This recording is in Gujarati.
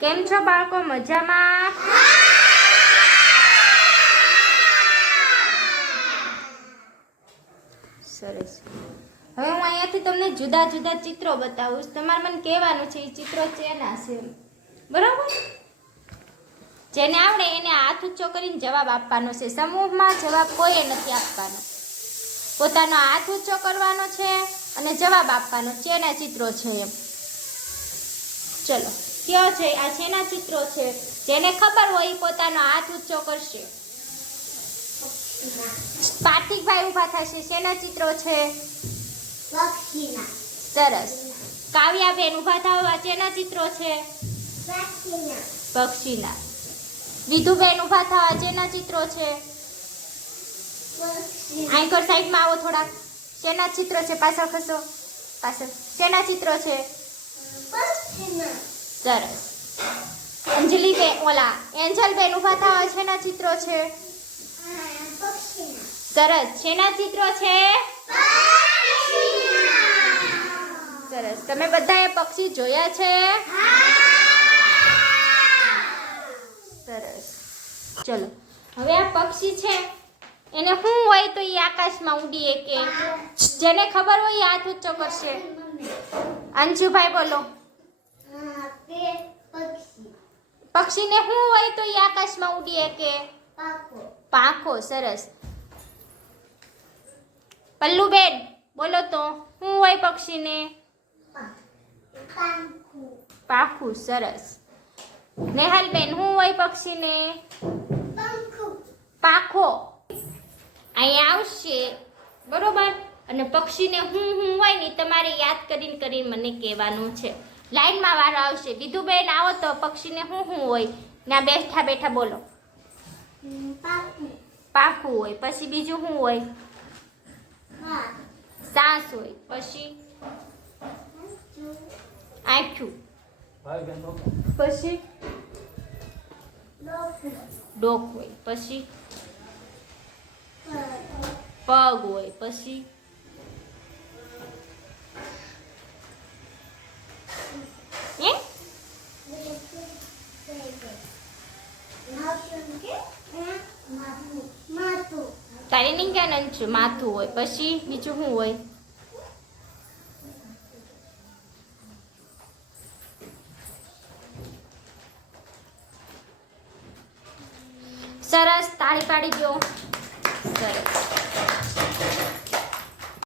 કેમ છો બાળકો? મજામાં? સરસ. હવે હું અહીંયાથી તમને જુદા જુદા ચિત્રો બતાવું છું. તમારે મને કહેવાનું છે એ ચિત્રો ચેના છે? બરાબર? જેને આવડે એને હાથ ઊંચો કરીને જવાબ આપવાનો છે. સમૂહમાં જવાબ કોઈએ નથી આપવાનો. પોતાનો હાથ ઊંચો કરવાનો છે અને જવાબ આપવાનો શેના ચિત્રો છે એમ. ચલો. કયો છે આ શેના ચિત્રો છે? જેને ખબર હોય એ પોતાનો હાથ ઊંચો કરશે. કાર્તિકભાઈ ઊભા થશે. શેના ચિત્રો છે? પક્ષીના સરસ. કાવ્યાબેન ઊભા થવા શેના ચિત્રો છે? પક્ષીના વિધુબેન ઊભા થવા જેના ચિત્રો છે? આંકર સાઈડમાં આવો થોડાક. શેના ચિત્રો છે? પાછળ ખસો. પાછળ. શેના ચિત્રો છે? પક્ષીના સરસ. અંજલિબેન, ઓલા, એન્જલબેન ઊભા થવા છેના ચિત્રો છે? સરસ. છેના ચિત્રો છે? સરસ. તમે બધાએ પક્ષી જોયા છે? સરસ. ચલો, હવે આ પક્ષી છે. એને શું હોય તો એ આકાશમાં ઉડી કે? જેને ખબર હોય એ હાથ ઊંચો કરશે. અંશુભાઈ બોલો પક્ષી પક્ષીને શું હોય તો એ આકાશમાં ઉડીએ કે પાખો. સરસ. પલ્લુબેન બોલો તો શું હોય પક્ષીને? પાંખું. સરસ. નેહાલબેન શું હોય પક્ષીને? પાખો. અહીંયા આવશે. બરોબર? અને પક્ષીને હું હું હોય ને તમારે યાદ કરીને કરીને મને કહેવાનું છે. લાઈનમાં વારો આવશે. વિધુબેન આવો તો પક્ષીને શું શું હોય? ત્યાં બેઠા બેઠા બોલો. પાકું હોય, પછી બીજું શું હોય? સાસ હોય, પછી આંખ્યું પછી ડોક હોય, પછી પગ હોય, પછી તારી નિંગાનંદ છે માથું હોય પછી બીજું શું હોય? સરસ તાળી પાડી દો. સરસ.